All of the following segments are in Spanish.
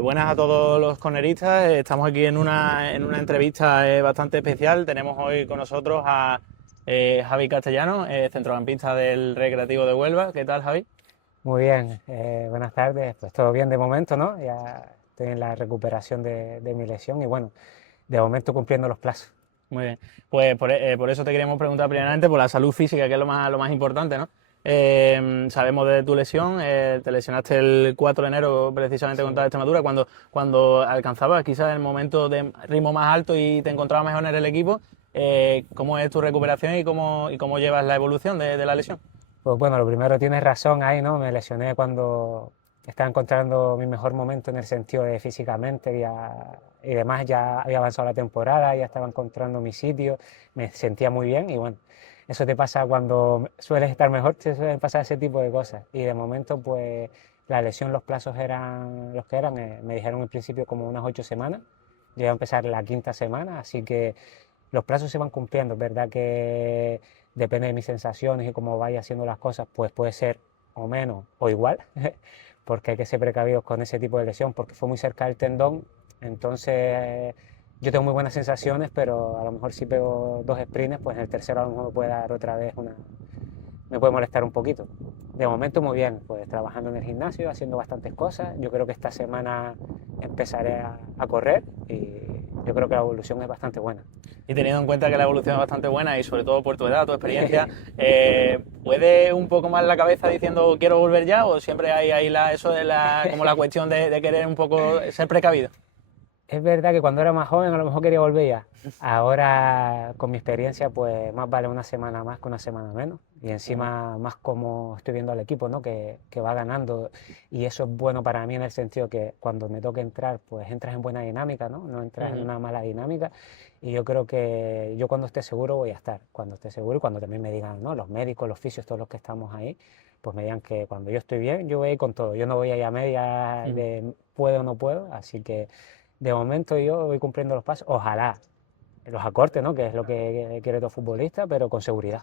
Buenas a todos los corneristas. Estamos aquí en una entrevista bastante especial. Tenemos hoy con nosotros a Javi Castellano, centrocampista del Recreativo de Huelva. ¿Qué tal, Javi? Muy bien, buenas tardes. Pues todo bien de momento, ¿no? Ya estoy en la recuperación de mi lesión y bueno, de momento cumpliendo los plazos. Muy bien. Pues por eso te queríamos preguntar primeramente por la salud física, que es lo más importante, ¿no? Sabemos de tu lesión, te lesionaste el 4 de enero precisamente contra Sí. la Extremadura, cuando alcanzabas quizás el momento de ritmo más alto y te encontrabas mejor en el equipo. ¿Cómo es tu recuperación y cómo llevas la evolución de la lesión? Pues bueno, lo primero tienes razón ahí, ¿no? Me lesioné cuando estaba encontrando mi mejor momento en el sentido de físicamente y demás, ya había avanzado la temporada, ya estaba encontrando mi sitio, me sentía muy bien y bueno, eso te pasa cuando sueles estar mejor, te suelen pasar ese tipo de cosas. Y de momento, pues la lesión, los plazos eran los que eran, me dijeron al principio como unas 8 semanas, yo iba a empezar la quinta semana, así que los plazos se van cumpliendo, es verdad que depende de mis sensaciones y cómo vaya haciendo las cosas, pues puede ser o menos o igual, porque hay que ser precavidos con ese tipo de lesión, porque fue muy cerca del tendón, entonces yo tengo muy buenas sensaciones, pero a lo mejor si pego dos sprints, pues en el tercero a lo mejor me puede dar otra vez me puede molestar un poquito. De momento muy bien, pues trabajando en el gimnasio, haciendo bastantes cosas. Yo creo que esta semana empezaré a correr y yo creo que la evolución es bastante buena. Y teniendo en cuenta que la evolución es bastante buena y sobre todo por tu edad, tu experiencia, ¿puede un poco más la cabeza diciendo quiero volver ya o siempre hay ahí eso de como la cuestión de querer un poco ser precavido? Es verdad que cuando era más joven a lo mejor quería volver ya. Ahora, con mi experiencia, pues más vale una semana más que una semana menos. Y Ujú, encima, más como estoy viendo al equipo, ¿no? Que va ganando. Y eso es bueno para mí en el sentido que cuando me toque entrar, pues entras en buena dinámica, ¿no? No entras en ujú. una mala dinámica. Y yo creo que yo cuando esté seguro voy a estar. Cuando esté seguro y cuando también me digan, ¿no? Los médicos, los fisios, todos los que estamos ahí, pues me digan que cuando yo estoy bien, yo voy a ir con todo. Yo no voy a ir a media Ujú. de puedo o no puedo. Así que de momento yo voy cumpliendo los pasos, ojalá los acortes, ¿no? Que es lo que quiere todo futbolista, pero con seguridad.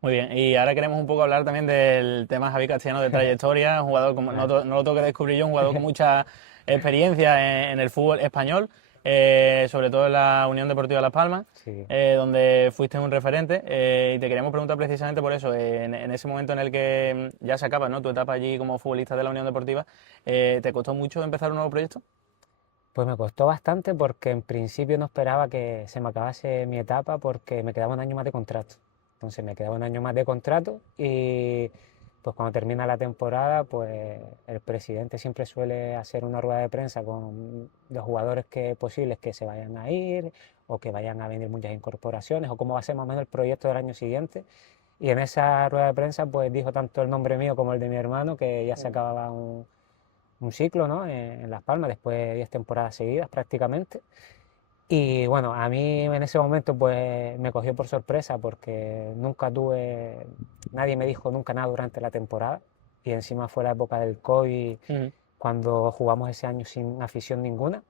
Muy bien, y ahora queremos un poco hablar también del tema Javi Castellano de trayectoria, un jugador como, no, Claro. no lo tengo que descubrir yo, un jugador con mucha experiencia en el fútbol español, sobre todo en la Unión Deportiva Las Palmas, Sí. donde fuiste un referente, y te queríamos preguntar precisamente por eso, en ese momento en el que ya se acaba, ¿no?, tu etapa allí como futbolista de la Unión Deportiva, ¿te costó mucho empezar un nuevo proyecto? Pues me costó bastante porque en principio no esperaba que se me acabase mi etapa porque me quedaba un año más de contrato. Entonces me quedaba un año más de contrato y pues cuando termina la temporada, pues el presidente siempre suele hacer una rueda de prensa con los jugadores que posibles que se vayan a ir o que vayan a venir muchas incorporaciones o cómo va a ser más o menos el proyecto del año siguiente. Y en esa rueda de prensa pues dijo tanto el nombre mío como el de mi hermano que ya se acababa un ciclo, ¿no? En Las Palmas, después de 10 temporadas seguidas prácticamente. Y bueno, a mí en ese momento pues me cogió por sorpresa porque nunca tuve, nadie me dijo nunca nada durante la temporada y encima fue la época del COVID Ujú. cuando jugamos ese año sin afición ninguna.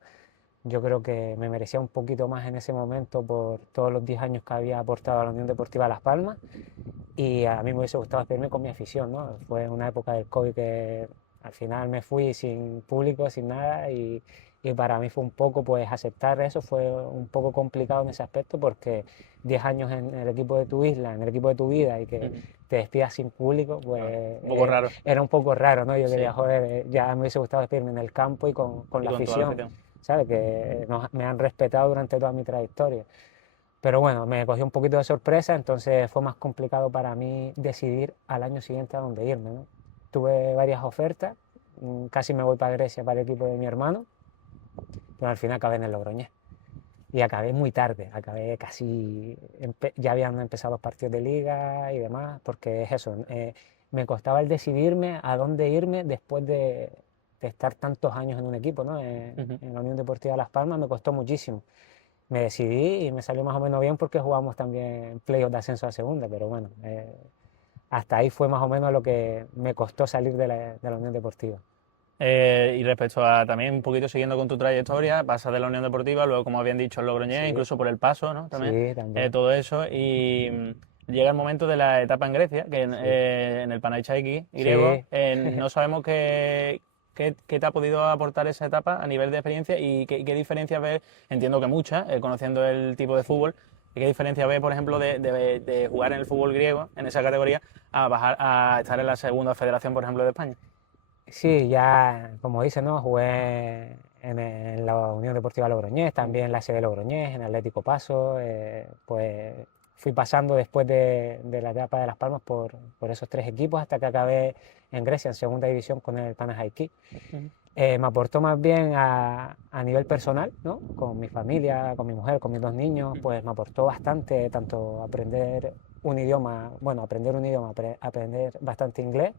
Yo creo que me merecía un poquito más en ese momento por todos los 10 años que había aportado a la Unión Deportiva Las Palmas y a mí me hubiese gustado despedirme con mi afición, ¿no? Fue una época del COVID que al final me fui sin público, sin nada y para mí fue un poco, pues aceptar eso fue un poco complicado en ese aspecto porque 10 años en el equipo de tu isla, en el equipo de tu vida y que Ujú. te despidas sin público, pues Claro, un poco raro, era un poco raro, ¿no? Yo quería, sí, joder, ya me hubiese gustado despedirme en el campo y con y la con toda la afición, afición. ¿sabes? Que me han respetado durante toda mi trayectoria. Pero bueno, me cogió un poquito de sorpresa, entonces fue más complicado para mí decidir al año siguiente a dónde irme, ¿no? Tuve varias ofertas, casi me voy para Grecia, para el equipo de mi hermano, pero al final acabé en el Logroñés. Y acabé muy tarde, acabé casi, ya habían empezado los partidos de liga y demás, porque es eso, me costaba el decidirme a dónde irme después de estar tantos años en un equipo, ¿no? Ujú. En la Unión Deportiva Las Palmas me costó muchísimo. Me decidí y me salió más o menos bien porque jugamos también playoffs de ascenso a segunda, pero bueno, hasta ahí fue más o menos lo que me costó salir de la Unión Deportiva. Y respecto a también un poquito siguiendo con tu trayectoria, pasas de la Unión Deportiva, luego como habían dicho el Logroñés, Sí, incluso por el Paso, ¿no? También, sí, también, todo eso, y llega el momento de la etapa en Grecia, que sí, en el Panathinaikos griego, sí. no sabemos qué te ha podido aportar esa etapa a nivel de experiencia y qué diferencias ves? Entiendo que muchas, conociendo el tipo de fútbol. ¿Qué diferencia ves, por ejemplo, de jugar en el fútbol griego, en esa categoría, a bajar a estar en la segunda federación, por ejemplo, de España? Sí, ya, como dice, ¿no? Jugué en la Unión Deportiva Logroñés, también en la sede Logroñés, en Atlético Paso, pues fui pasando después de la etapa de Las Palmas por esos tres equipos hasta que acabé en Grecia, en segunda división con el Panathinaikos. Me aportó más bien a nivel personal, ¿no? Con mi familia, con mi mujer, con mis dos niños, pues me aportó bastante, tanto aprender un idioma, bueno, aprender bastante inglés,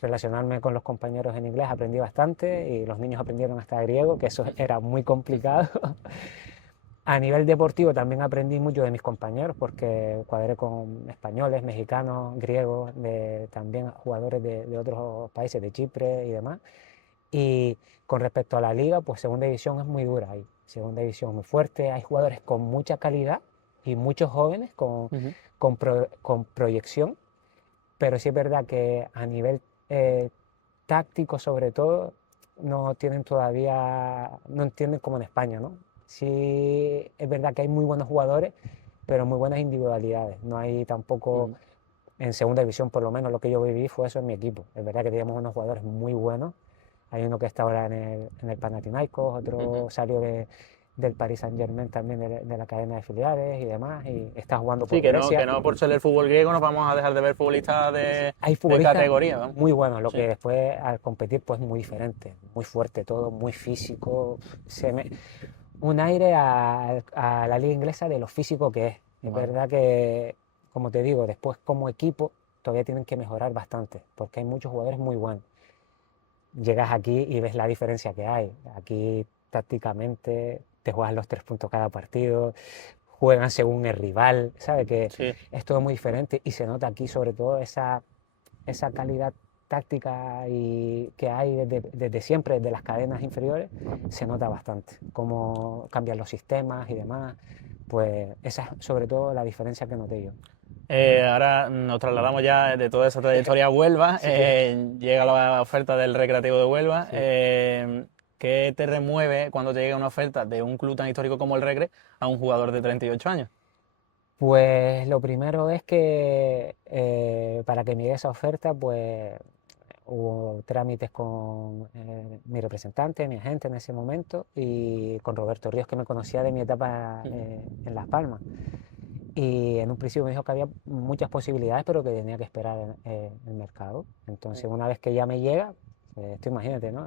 relacionarme con los compañeros en inglés, aprendí bastante y los niños aprendieron hasta griego, que eso era muy complicado. A nivel deportivo también aprendí mucho de mis compañeros porque cuadré con españoles, mexicanos, griegos, también jugadores de otros países, de Chipre y demás. Y con respecto a la liga, pues segunda división es muy dura ahí. Segunda división es muy fuerte, hay jugadores con mucha calidad y muchos jóvenes con proyección, pero sí es verdad que a nivel táctico sobre todo no tienen todavía, no entienden como en España, ¿no? Sí es verdad que hay muy buenos jugadores, pero muy buenas individualidades. No hay tampoco, en segunda división por lo menos lo que yo viví fue eso en mi equipo. Es verdad que teníamos unos jugadores muy buenos. Hay uno que está ahora en el Panathinaikos, otro salió del Paris Saint-Germain también de la cadena de filiales y demás, y está jugando Sí, por Grecia. que no por ser el fútbol griego nos vamos a dejar de ver futbolistas Hay de futbolistas categoría, ¿no? muy buenos, lo Sí. que después al competir pues muy diferente, muy fuerte todo, muy físico, un aire a la liga inglesa de lo físico que es. Es verdad que, como te digo, después como equipo todavía tienen que mejorar bastante, porque hay muchos jugadores muy buenos. Llegas aquí y ves la diferencia que hay. Aquí tácticamente te juegas los 3 puntos cada partido, juegan según el rival, ¿sabes? Que Sí. es todo muy diferente y se nota aquí sobre todo esa calidad táctica que hay desde siempre, desde las cadenas inferiores, se nota bastante. Cómo cambian los sistemas y demás, pues esa es sobre todo la diferencia que noté yo. Ahora nos trasladamos ya de toda esa trayectoria a Huelva. Sí. Llega la oferta del Recreativo de Huelva. Sí. ¿Qué te remueve cuando te llega una oferta de un club tan histórico como el Recre a un jugador de 38 años? Pues lo primero es que para que me llegue esa oferta, pues hubo trámites con mi representante, mi agente en ese momento, y con Roberto Ríos, que me conocía de mi etapa en Las Palmas. Y en un principio me dijo que había muchas posibilidades, pero que tenía que esperar el mercado. Entonces, una vez que ya me llega, esto imagínate, ¿no?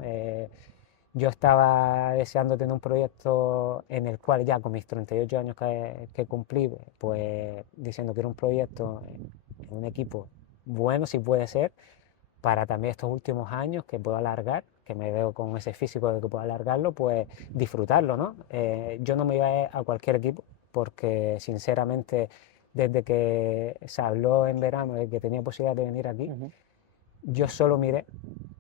Yo estaba deseando tener un proyecto en el cual ya con mis 38 años que cumplí, pues diciendo que era un proyecto en un equipo bueno, si puede ser, para también estos últimos años que puedo alargar, que me veo con ese físico de que puedo alargarlo, pues disfrutarlo, ¿no? Yo no me iba a cualquier equipo porque sinceramente desde que se habló en verano de que tenía posibilidad de venir aquí, yo solo miré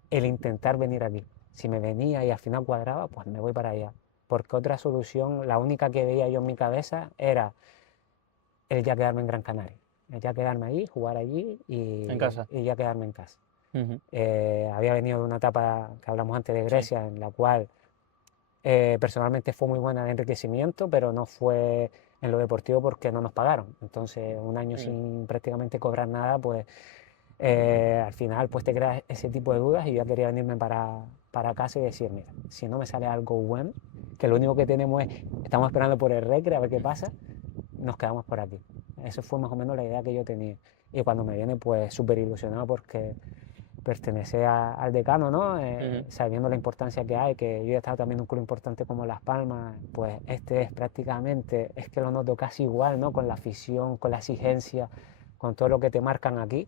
el intentar venir aquí. Si me venía y al final cuadraba, pues me voy para allá. Porque otra solución, la única que veía yo en mi cabeza era el ya quedarme en Gran Canaria. El ya quedarme allí, jugar allí En casa. y ya quedarme en casa. Había venido de una etapa que hablamos antes de Grecia, en la cual personalmente fue muy buena de enriquecimiento, pero no fue en lo deportivo porque no nos pagaron. Entonces, un año sin prácticamente cobrar nada, pues al final pues te creas ese tipo de dudas y yo quería venirme para casa y decir, mira, si no me sale algo bueno, que lo único que tenemos es, estamos esperando por el Recre a ver qué pasa, nos quedamos por aquí. Eso fue más o menos la idea que yo tenía. Y cuando me viene, pues súper ilusionado porque pertenece al decano, ¿no? Sabiendo la importancia que hay, que yo he estado también en un club importante como Las Palmas, pues este es prácticamente, es que lo noto casi igual, ¿no? Con la afición, con la exigencia, con todo lo que te marcan aquí,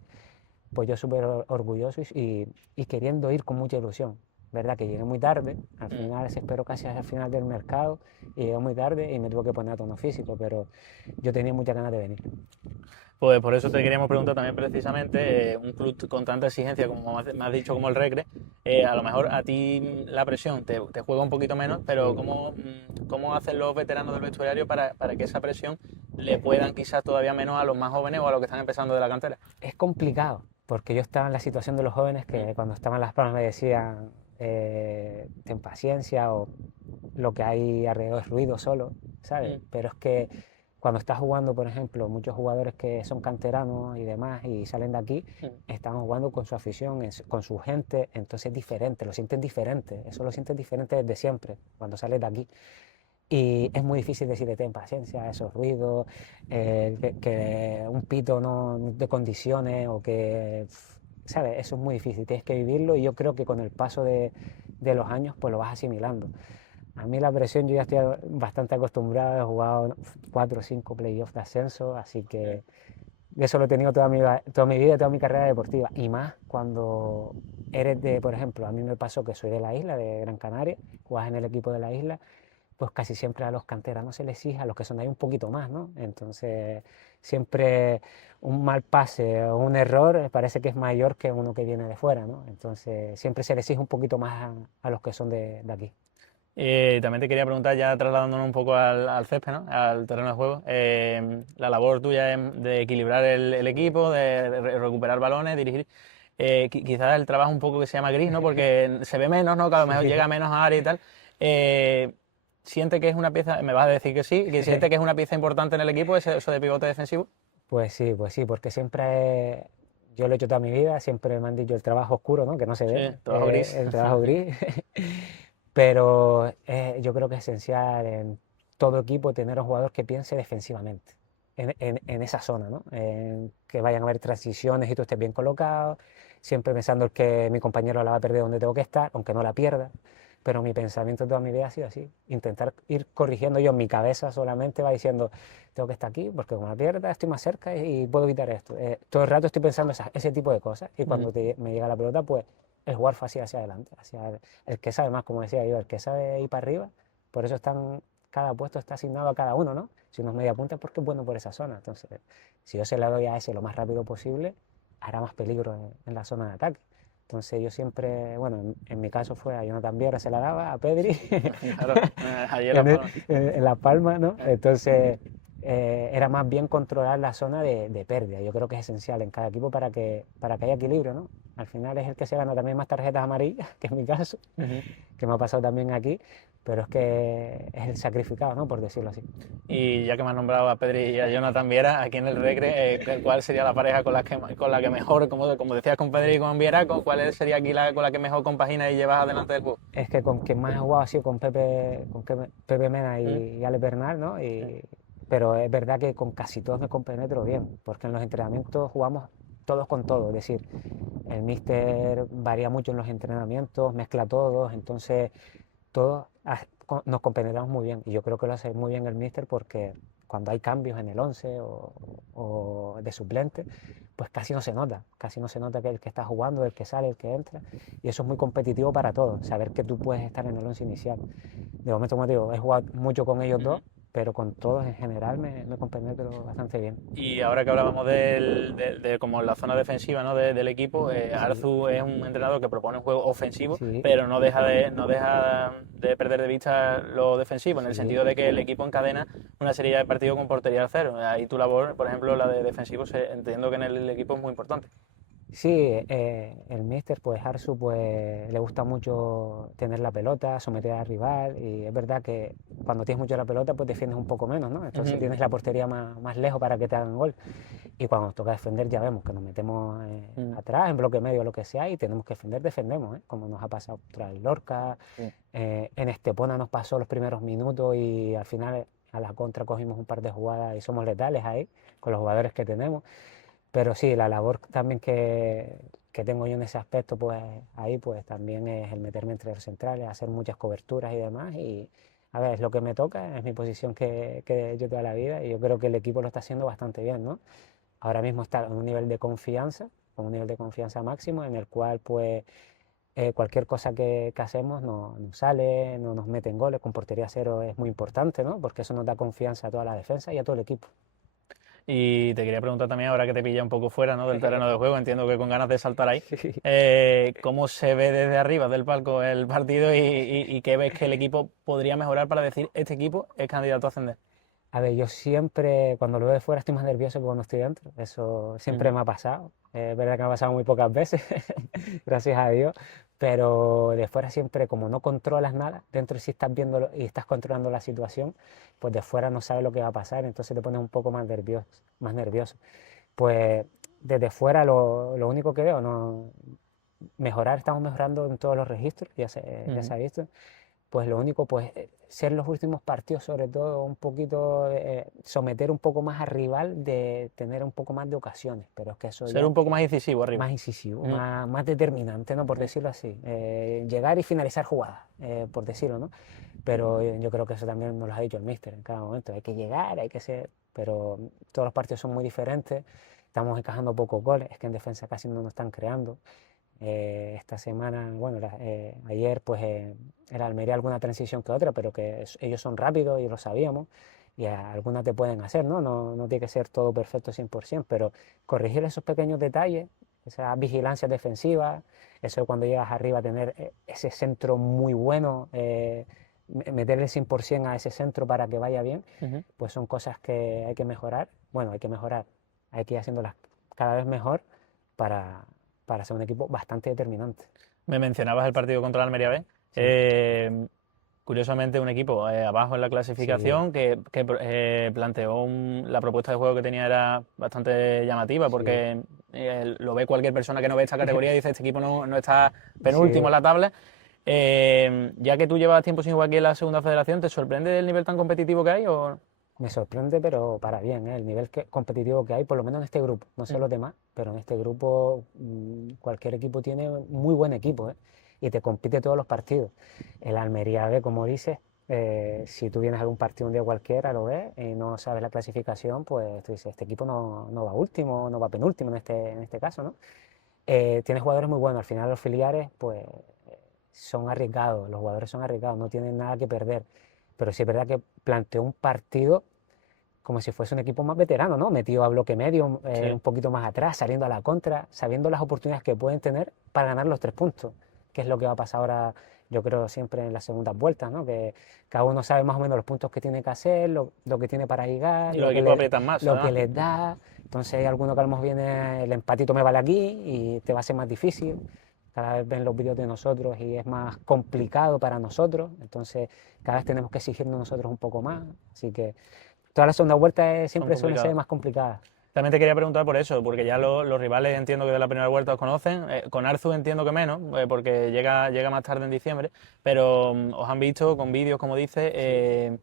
pues yo súper orgulloso y queriendo ir con mucha ilusión. ¿Verdad? Que llegué muy tarde, al final se esperó casi al final del mercado y llegué muy tarde y me tuve que poner a tono físico, pero yo tenía muchas ganas de venir. Pues por eso te queríamos preguntar también precisamente, un club con tanta exigencia como me has dicho como el Recre, a lo mejor a ti la presión te juega un poquito menos, pero ¿cómo hacen los veteranos del vestuario para que esa presión le puedan quizás todavía menos a los más jóvenes o a los que están empezando de la cantera? Es complicado, porque yo estaba en la situación de los jóvenes que cuando estaban en Las Palmas me decían, ten paciencia, o lo que hay alrededor es ruido solo, ¿sabes? Pero es que cuando estás jugando, por ejemplo, muchos jugadores que son canteranos y demás y salen de aquí, están jugando con su afición, con su gente, entonces es diferente, lo sienten diferente, eso lo sientes diferente desde siempre, cuando sales de aquí. Y es muy difícil decirle ten paciencia, esos ruidos, que un pito no te condicione o que, ¿sabes? Eso es muy difícil, tienes que vivirlo y yo creo que con el paso de los años pues lo vas asimilando. A mí la presión, yo ya estoy bastante acostumbrado, he jugado 4 o 5 playoffs de ascenso, así que eso lo he tenido toda mi vida, toda mi carrera deportiva. Y más cuando eres de, por ejemplo, a mí me pasó que soy de la isla, de Gran Canaria, juegas en el equipo de la isla, pues casi siempre a los canteranos se les exige, a los que son de ahí un poquito más, ¿no? Entonces, siempre un mal pase o un error parece que es mayor que uno que viene de fuera, ¿no? Entonces, siempre se les exige un poquito más a los que son de aquí. También te quería preguntar, ya trasladándonos un poco al césped, ¿no? Al terreno de juego, la labor tuya de equilibrar el equipo, de recuperar balones, dirigir. Quizás el trabajo un poco que se llama gris, ¿no? Porque se ve menos, ¿no? Que a lo mejor llega menos a área y tal. ¿Siente que es una pieza, me vas a decir que sí, que siente que es una pieza importante en el equipo, eso de pivote defensivo? Pues sí, porque siempre yo lo he hecho toda mi vida, siempre me han dicho el trabajo oscuro, ¿no? Que no se ve, Sí, trabajo gris. el trabajo gris. Pero yo creo que es esencial en todo equipo tener un jugador que piense defensivamente, en esa zona, ¿no? Que vayan a haber transiciones y tú estés bien colocado, siempre pensando que mi compañero la va a perder donde tengo que estar, aunque no la pierda. Pero mi pensamiento toda mi vida ha sido así, intentar ir corrigiendo yo en mi cabeza solamente, va diciendo, tengo que estar aquí porque con la pierda estoy más cerca y puedo evitar esto. Todo el rato estoy pensando ese tipo de cosas y cuando me llega la pelota, pues el jugar fácil hacia adelante, hacia el que sabe más, como decía yo, el que sabe ir para arriba, por eso cada puesto está asignado a cada uno, ¿no? Si uno es media punta es porque es bueno por esa zona, entonces si yo se la doy a ese lo más rápido posible, hará más peligro en la zona de ataque. Entonces yo siempre, bueno, en mi caso fue a Jonathan Viera, se la daba a Pedri Claro, ayer la palma. en La Palma, ¿no? Entonces era más bien controlar la zona de pérdida. Yo creo que es esencial en cada equipo para que haya equilibrio, ¿no? Al final es el que se gana también más tarjetas amarillas, que es mi caso, que me ha pasado también aquí, pero es que es el sacrificado, ¿no? Por decirlo así. Y ya que me has nombrado a Pedri y a Jonathan Viera, aquí en el Recre, ¿cuál sería la pareja con la que mejor, como decías con Pedri y con Viera, cuál sería aquí con la que mejor compagina y llevas adelante del juego? Es que con quien más he jugado ha sido con Pepe Mena y Alex Bernal, ¿no? Pero es verdad que con casi todos me compenetro bien, porque en los entrenamientos jugamos todos con todos, es decir, el míster varía mucho en los entrenamientos, mezcla todos, entonces todos nos compenetramos muy bien y yo creo que lo hace muy bien el míster porque cuando hay cambios en el 11 o de suplente, pues casi no se nota que el que está jugando, el que sale, el que entra y eso es muy competitivo para todos, saber que tú puedes estar en el 11 inicial. De momento, como te digo, he jugado mucho con ellos dos, pero con todos en general me compenetro bastante bien. Y ahora que hablábamos de como la zona defensiva, ¿no? del equipo, Arzu es un entrenador que propone un juego ofensivo, Sí, pero no deja de perder de vista lo defensivo, en el sí. sentido de que el equipo encadena una serie de partidos con portería al cero. Ahí tu labor, por ejemplo, la de defensivo, entiendo que en el equipo es muy importante. Sí, el míster, pues Arsu, pues le gusta mucho tener la pelota, someter al rival y es verdad que cuando tienes mucho la pelota pues defiendes un poco menos, ¿no? Entonces tienes la portería más lejos para que te hagan gol y cuando nos toca defender ya vemos que nos metemos atrás, en bloque medio o lo que sea y tenemos que defender, defendemos, ¿eh? Como nos ha pasado contra el Lorca, en Estepona nos pasó los primeros minutos y al final a la contra cogimos un par de jugadas y somos letales ahí con los jugadores que tenemos. Pero sí, la labor también que tengo yo en ese aspecto, pues ahí pues también es el meterme entre los centrales, hacer muchas coberturas y demás. Y a ver, es lo que me toca, es mi posición que he hecho toda la vida y yo creo que el equipo lo está haciendo bastante bien, ¿no? Ahora mismo está en un nivel de confianza, con un nivel de confianza máximo en el cual pues cualquier cosa que hacemos nos sale, no nos meten goles, con portería cero es muy importante, ¿no? Porque eso nos da confianza a toda la defensa y a todo el equipo. Y te quería preguntar también, ahora que te pilla un poco fuera, ¿no? del terreno de juego, entiendo que con ganas de saltar ahí, ¿cómo se ve desde arriba del palco el partido y qué ves que el equipo podría mejorar para decir este equipo es candidato a ascender? A ver, yo siempre, cuando lo veo de fuera, estoy más nervioso que cuando estoy dentro. Eso siempre me ha pasado. Es verdad que me ha pasado muy pocas veces, gracias a Dios. pero de fuera siempre, como no controlas nada, dentro sí estás viendo y estás controlando la situación, pues de fuera no sabes lo que va a pasar, entonces te pones un poco más nervioso, más nervioso. Pues desde fuera lo único que veo, no, mejorar, estamos mejorando en todos los registros, ya se Ujú. ha visto, pues lo único, pues ser los últimos partidos, sobre todo un poquito, someter un poco más al rival, de tener un poco más de ocasiones, pero es que eso Ser ya un poco más incisivo arriba. más incisivo, Ujú. más determinante, ¿no? Por decirlo así. Llegar y finalizar jugadas, por decirlo, ¿no? Pero yo creo que eso también nos lo ha dicho el míster en cada momento. Hay que llegar, hay que ser... Pero todos los partidos son muy diferentes. Estamos encajando pocos goles. Es que en defensa casi no nos están creando. Esta semana, bueno, ayer pues el Almería alguna transición que otra, pero que ellos son rápidos y lo sabíamos. Y algunas te pueden hacer, ¿no? No tiene que ser todo perfecto 100%, pero corregir esos pequeños detalles, esa vigilancia defensiva, eso cuando llegas arriba, tener ese centro muy bueno, meterle 100% a ese centro para que vaya bien, Ujú. pues son cosas que hay que mejorar. Bueno, hay que mejorar, hay que ir haciéndolas cada vez mejor para, para ser un equipo bastante determinante. Me mencionabas el partido contra el Almería B. Sí, Curiosamente, un equipo abajo en la sí, clasificación que planteó la propuesta de juego que tenía era bastante llamativa, sí, porque lo ve cualquier persona que no ve esta categoría y dice: este equipo no está penúltimo sí. en la tabla. Ya que tú llevas tiempo sin jugar aquí en la segunda federación, ¿te sorprende el nivel tan competitivo que hay? O... Me sorprende, pero para bien, ¿eh? El nivel competitivo que hay, por lo menos en este grupo. No sé Mm. los demás, pero en este grupo cualquier equipo tiene muy buen equipo, ¿eh? Y te compite todos los partidos. El Almería B, como dices, si tú vienes a algún partido un día cualquiera, lo ves y no sabes la clasificación, pues tú dices, este equipo no va último, no va penúltimo en este caso, ¿no? Tiene jugadores muy buenos. Al final los filiales, pues son arriesgados, los jugadores son arriesgados, no tienen nada que perder. Pero sí es verdad que planteó un partido como si fuese un equipo más veterano, ¿no? Metido a bloque medio, Sí. un poquito más atrás, saliendo a la contra, sabiendo las oportunidades que pueden tener para ganar los 3 puntos, que es lo que va a pasar ahora, yo creo, siempre en las segundas vueltas, ¿no? Que cada uno sabe más o menos los puntos que tiene que hacer, lo que tiene para llegar, Y los equipos aprietan más, lo que además. les da. Entonces hay alguno que a lo mejor viene, el empatito me vale aquí y te va a ser más difícil. Cada vez ven los vídeos de nosotros y es más complicado para nosotros. Entonces cada vez tenemos que exigirnos nosotros un poco más. Así que todas las segundas vueltas Son siempre suelen ser complicados. más complicadas. También te quería preguntar por eso, porque ya los rivales entiendo que de la primera vuelta os conocen. Con Arzu entiendo que menos, porque llega más tarde en diciembre, pero os han visto con vídeos, como dice. Sí.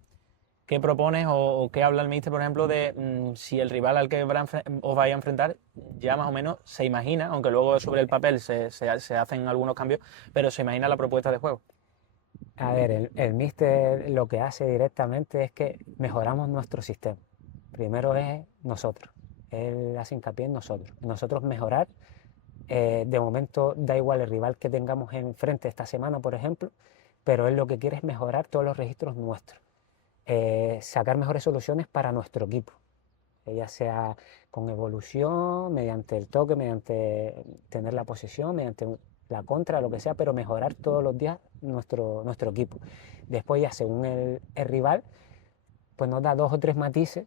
¿Qué propones o qué habla el míster, por ejemplo, de si el rival al que os vais a enfrentar ya más o menos se imagina, aunque luego sobre el papel se hacen algunos cambios, pero se imagina la propuesta de juego? A ver, el míster lo que hace directamente es que mejoramos nuestro sistema. Primero es nosotros. Él hace hincapié en nosotros. Nosotros mejorar. De momento da igual el rival que tengamos enfrente esta semana, por ejemplo, pero él lo que quiere es mejorar todos los registros nuestros. Sacar mejores soluciones para nuestro equipo, ya sea con evolución, mediante el toque, mediante tener la posesión, mediante la contra, lo que sea, pero mejorar todos los días nuestro equipo. Después ya según el rival, pues nos da 2 o 3 matices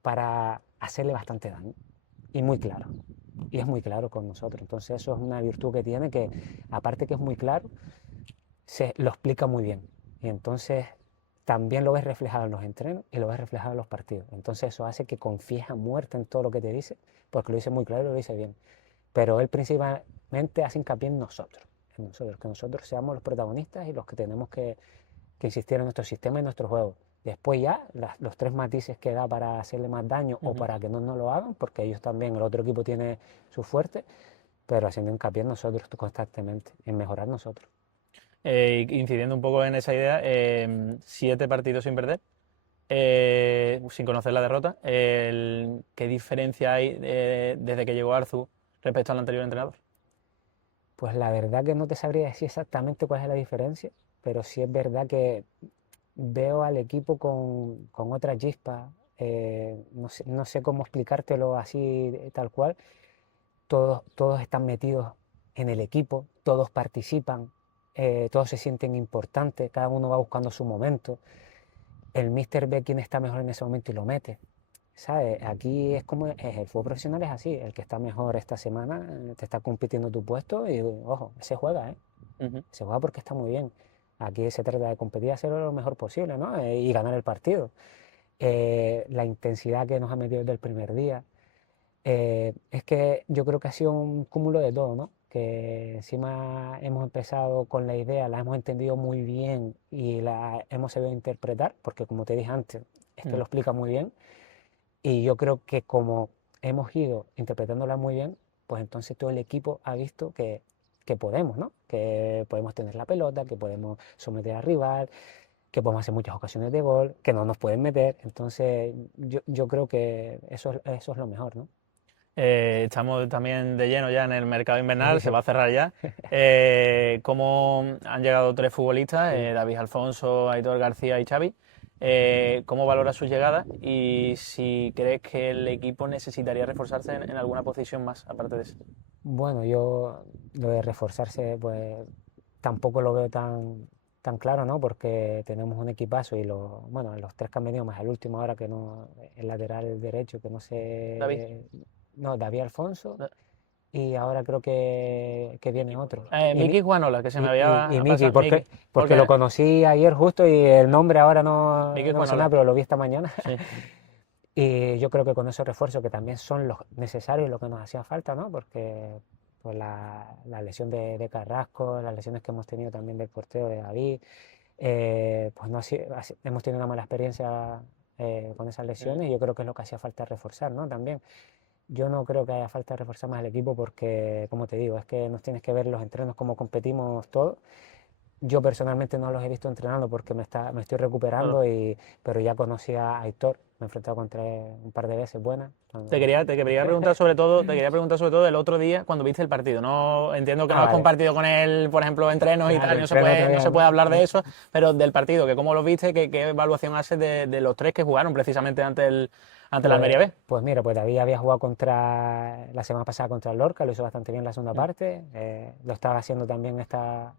para hacerle bastante daño. Y muy claro. Y es muy claro con nosotros. Entonces eso es una virtud que tiene que, aparte que es muy claro, se lo explica muy bien. Y entonces también lo ves reflejado en los entrenos y lo ves reflejado en los partidos. Entonces eso hace que confíes a muerte en todo lo que te dice, porque lo dice muy claro y lo dice bien. Pero él principalmente hace hincapié en nosotros, que nosotros seamos los protagonistas y los que tenemos que insistir en nuestro sistema y nuestro juego. Después ya los 3 matices que da para hacerle más daño o Ujú. para que no nos lo hagan, porque ellos también, el otro equipo tiene su fuerte, pero haciendo hincapié en nosotros constantemente, en mejorar nosotros. Incidiendo un poco en esa idea, 7 partidos sin perder, sin conocer la derrota. ¿Qué diferencia hay desde que llegó Arzu respecto al anterior entrenador? Pues la verdad que no te sabría decir exactamente cuál es la diferencia, pero sí es verdad que veo al equipo con otra chispa. No sé cómo explicártelo así tal cual. Todos están metidos en el equipo, todos participan, todos se sienten importantes, cada uno va buscando su momento. El míster ve quién está mejor en ese momento y lo mete. ¿Sabes? Aquí es como el fútbol profesional es así, el que está mejor esta semana te está compitiendo tu puesto y ojo, se juega, ¿eh? Ujú. Se juega porque está muy bien. Aquí se trata de competir, hacerlo lo mejor posible, ¿no? Y ganar el partido. La intensidad que nos ha metido desde el primer día. Es que yo creo que ha sido un cúmulo de todo, ¿no? Que encima hemos empezado con la idea, la hemos entendido muy bien y la hemos sabido interpretar, porque como te dije antes, este Mm. lo explica muy bien. Y yo creo que como hemos ido interpretándola muy bien, pues entonces todo el equipo ha visto que podemos, ¿no? Que podemos tener la pelota, que podemos someter al rival, que podemos hacer muchas ocasiones de gol, que no nos pueden meter. Entonces yo creo que eso es lo mejor, ¿no? Estamos también de lleno ya en el mercado invernal, se Sí, va a cerrar ya. ¿Cómo han llegado tres futbolistas, sí. David Alfonso, Aitor García y Xavi? ¿Cómo valora su llegada? Y si crees que el equipo necesitaría reforzarse en alguna posición más, aparte de eso. Bueno, yo lo de reforzarse, pues tampoco lo veo tan claro, ¿no? Porque tenemos un equipazo y bueno, los tres que han venido más el último ahora que no, el lateral derecho, que no David. sé, no, David Alfonso, y ahora creo que viene otro. Miki Juanola, que se me Y había Miki, pasado. Miki, porque lo porque conocí ayer justo y el nombre ahora no, Miki no me sonaba, Juanola, pero lo vi esta mañana. sí. Y yo creo que con esos refuerzos que también son los necesarios, lo que nos hacía falta, ¿no? Porque pues la lesión de Carrasco, las lesiones que hemos tenido también del portero de David, pues no hemos tenido una mala experiencia con esas Mm. lesiones y yo creo que es lo que hacía falta reforzar, ¿no? También yo no creo que haya falta reforzar más el equipo porque, como te digo, es que nos tienes que ver los entrenos, cómo competimos todos. Yo personalmente no los he visto entrenando porque me estoy Claro. recuperando, pero ya conocí a Aitor, me he enfrentado contra él un par de veces buenas. Te quería preguntar sobre todo el otro día cuando viste el partido. No entiendo que no Ah, has vale, compartido con él, por ejemplo, entrenos y claro, tal, y entreno no todavía, se puede ¿no? hablar de eso, pero del partido, que cómo lo viste, qué evaluación haces de los tres que jugaron precisamente ante la Almería Pues, B. pues mira, pues David había jugado la semana pasada contra el Lorca, lo hizo bastante bien la segunda Mm. parte, lo estaba haciendo también esta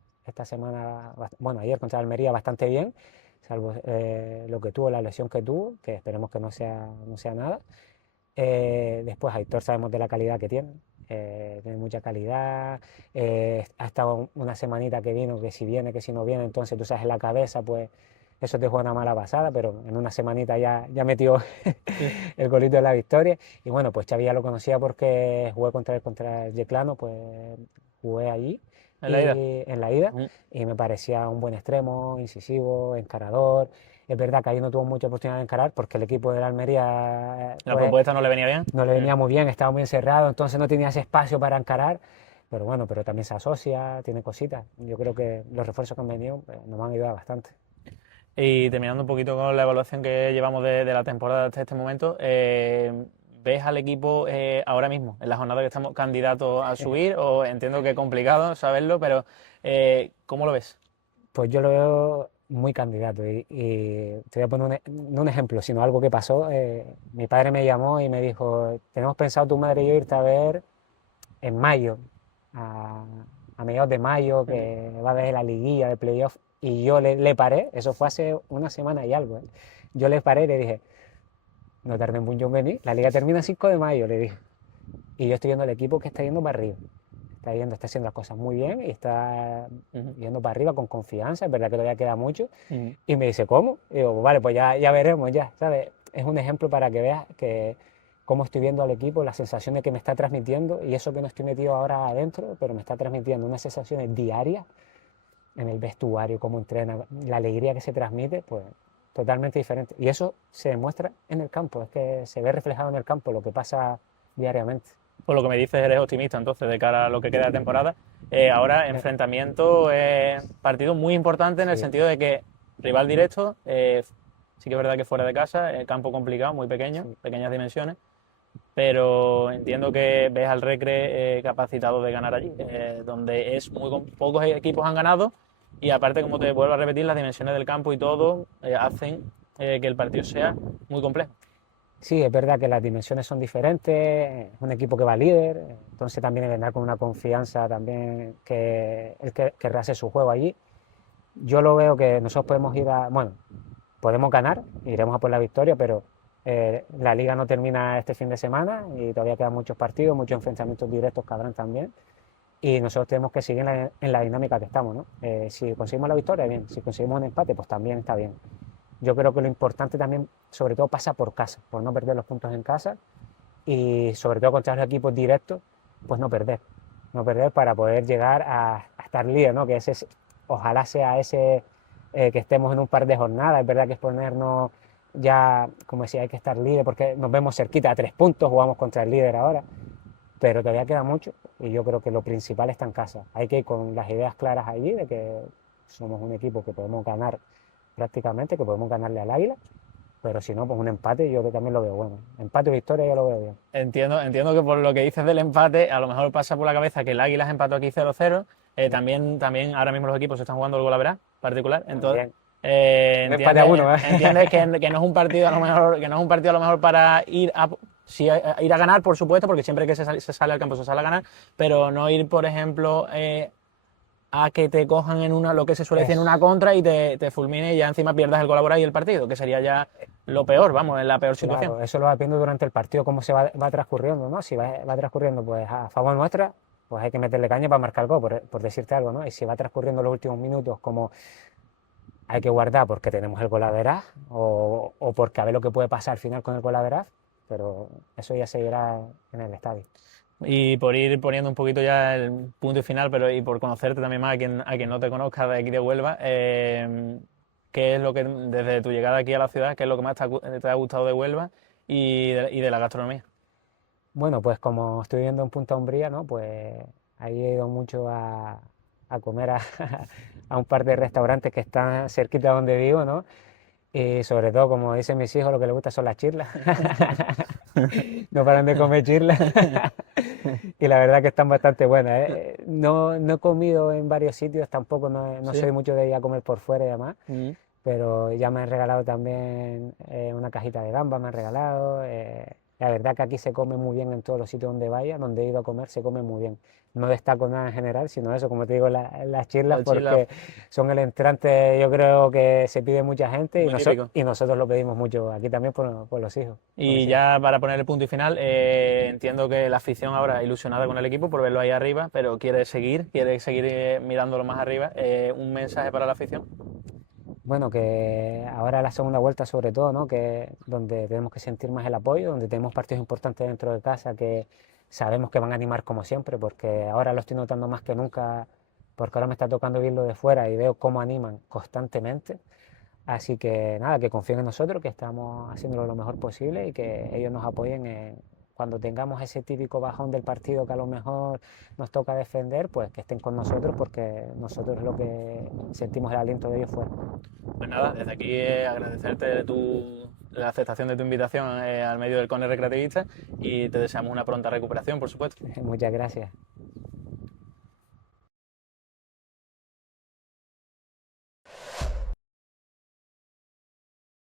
semana, bueno, ayer contra el Almería bastante bien, salvo lo que tuvo, la lesión que tuvo, que esperemos que no sea nada. Después Aitor sabemos de la calidad que tiene mucha calidad, ha estado una semanita que vino, que si viene, que si no viene, entonces tú sabes en la cabeza, pues eso te juega una mala pasada, pero en una semanita ya metió Sí. el golito de la victoria. Y bueno, pues Xavi ya lo conocía porque jugué contra el Yeclano, pues jugué allí En la ida. y en la ida Mm. y me parecía un buen extremo, incisivo, encarador. Es verdad que ahí no tuvo mucha oportunidad de encarar porque el equipo de la Almería La pues propuesta no le venía bien. no le Mm. venía muy bien, estaba muy encerrado, entonces no tenía ese espacio para encarar. Pero bueno, pero también se asocia, tiene cositas. Yo creo que los refuerzos que han venido nos han ayudado bastante. Y terminando un poquito con la evaluación que llevamos de la temporada hasta este momento, ¿ves al equipo ahora mismo, en la jornada que estamos candidatos a subir? O entiendo que es complicado saberlo, pero ¿cómo lo ves? Pues yo lo veo muy candidato y te voy a poner no un ejemplo, sino algo que pasó. Mi padre me llamó y me dijo, tenemos pensado tu madre y yo irte a ver en mayo, a, a mediados de mayo, Ujú. que va a haber la liguilla de playoff. Y yo le paré, eso fue hace una semana y algo. Yo le paré y le dije, no tardes mucho en venir, la liga termina el 5 de mayo, le dije. Y yo estoy viendo el equipo que está yendo para arriba. Está haciendo las cosas muy bien y está Ujú. yendo para arriba con confianza. Es verdad que todavía queda mucho. Ujú. Y me dice, ¿cómo? Y digo, vale, pues ya veremos, ya, ¿sabes? Es un ejemplo para que veas que cómo estoy viendo al equipo, las sensaciones que me está transmitiendo y eso que no estoy metido ahora adentro, pero me está transmitiendo unas sensaciones diarias en el vestuario, cómo entrena, la alegría que se transmite, pues totalmente diferente. Y eso se demuestra en el campo, es que se ve reflejado en el campo lo que pasa diariamente. Por lo que me dices, eres optimista entonces de cara a lo que queda de temporada. Ahora, Eh, enfrentamiento, partido muy importante en el sí, sentido de que rival directo, sí que es verdad que fuera de casa, campo complicado, muy pequeño, sí. pequeñas dimensiones, pero entiendo que ves al Recre capacitado de ganar allí, donde pocos equipos han ganado y aparte, como te vuelvo a repetir, las dimensiones del campo y todo hacen que el partido sea muy complejo. Sí, es verdad que las dimensiones son diferentes, es un equipo que va líder, entonces también vendrá con una confianza también que él querrá hacer su juego allí. Yo lo veo que nosotros podemos bueno, podemos ganar, iremos a por la victoria, pero la liga no termina este fin de semana y todavía quedan muchos partidos, muchos enfrentamientos directos que habrán también. y nosotros tenemos que seguir en la dinámica que estamos, ¿no? Si conseguimos la victoria, bien, si conseguimos un empate, pues también está bien. Yo creo que lo importante también, sobre todo, pasa por casa, por no perder los puntos en casa y sobre todo contra los equipos directos, pues no perder para poder llegar a estar líder, ¿no? Que ojalá sea ese que estemos en un par de jornadas. Es verdad que es ponernos ya, como decía, hay que estar líder porque nos vemos cerquita a 3 puntos, jugamos contra el líder ahora, pero todavía queda mucho y yo creo que lo principal está en casa. Hay que ir con las ideas claras allí de que somos un equipo que podemos ganar prácticamente, que podemos ganarle al Águila, pero si no, pues un empate yo también lo veo bueno. Empate o victoria yo lo veo bien. Entiendo que por lo que dices del empate, a lo mejor pasa por la cabeza que el Águila empató aquí 0-0. También ahora mismo los equipos están jugando el gol a verás particular. Entonces, empate a uno, ¿eh? entiendes que no es un partido a lo mejor, que no es un partido a lo mejor para ir a ganar, por supuesto, porque siempre que se sale al campo se sale a ganar, pero no ir, por ejemplo, a que te cojan en lo que se suele decir en una contra y te fulmine y ya encima pierdas el gol y el partido, que sería ya lo peor, vamos, en la peor situación. Claro, eso lo va viendo durante el partido, cómo se va transcurriendo, ¿no? Si va transcurriendo pues a favor nuestra, pues hay que meterle caña para marcar el gol, por decirte algo, ¿no? Y si va transcurriendo los últimos minutos como hay que guardar porque tenemos el gol a veraz o porque a ver lo que puede pasar al final con el gol a veraz, pero eso ya se verá en el estadio. Y por ir poniendo un poquito ya el punto y final, pero y por conocerte también más a quien no te conozca de aquí de Huelva, ¿qué es lo que, desde tu llegada aquí a la ciudad, qué es lo que más te ha gustado de Huelva y de la gastronomía? Bueno, pues como estoy viviendo en Punta Umbría, ¿no? Pues ahí he ido mucho a comer a un par de restaurantes que están cerquita de donde vivo, ¿no? Y sobre todo, como dicen mis hijos, lo que les gusta son las chirlas. No paran de comer chirlas. Y la verdad que están bastante buenas, ¿eh? No he comido en varios sitios, tampoco no ¿Sí? soy mucho de ir a comer por fuera y demás, Mm. pero ya me han regalado también una cajita de gamba, me han regalado. La verdad que aquí se come muy bien en todos los sitios donde vaya, donde he ido a comer se come muy bien. No destaco nada en general, sino eso, como te digo, las chirlas, porque son el entrante, yo creo que se pide mucha gente y nosotros lo pedimos mucho aquí también por los hijos. Y ya para poner el punto y final, entiendo que la afición ahora ilusionada con el equipo por verlo ahí arriba, pero quiere seguir mirándolo más arriba. ¿Un mensaje para la afición? Bueno, que ahora la segunda vuelta sobre todo, ¿no? Que donde tenemos que sentir más el apoyo, donde tenemos partidos importantes dentro de casa que sabemos que van a animar como siempre, porque ahora lo estoy notando más que nunca, porque ahora me está tocando verlo de fuera y veo cómo animan constantemente. Así que nada, que confíen en nosotros, que estamos haciéndolo lo mejor posible y que ellos nos apoyen cuando tengamos ese típico bajón del partido que a lo mejor nos toca defender, pues que estén con nosotros porque nosotros lo que sentimos el aliento de ellos fuera. Pues nada, desde aquí agradecerte la aceptación de tu invitación al medio del Córner Recreativista y te deseamos una pronta recuperación, por supuesto. Muchas gracias.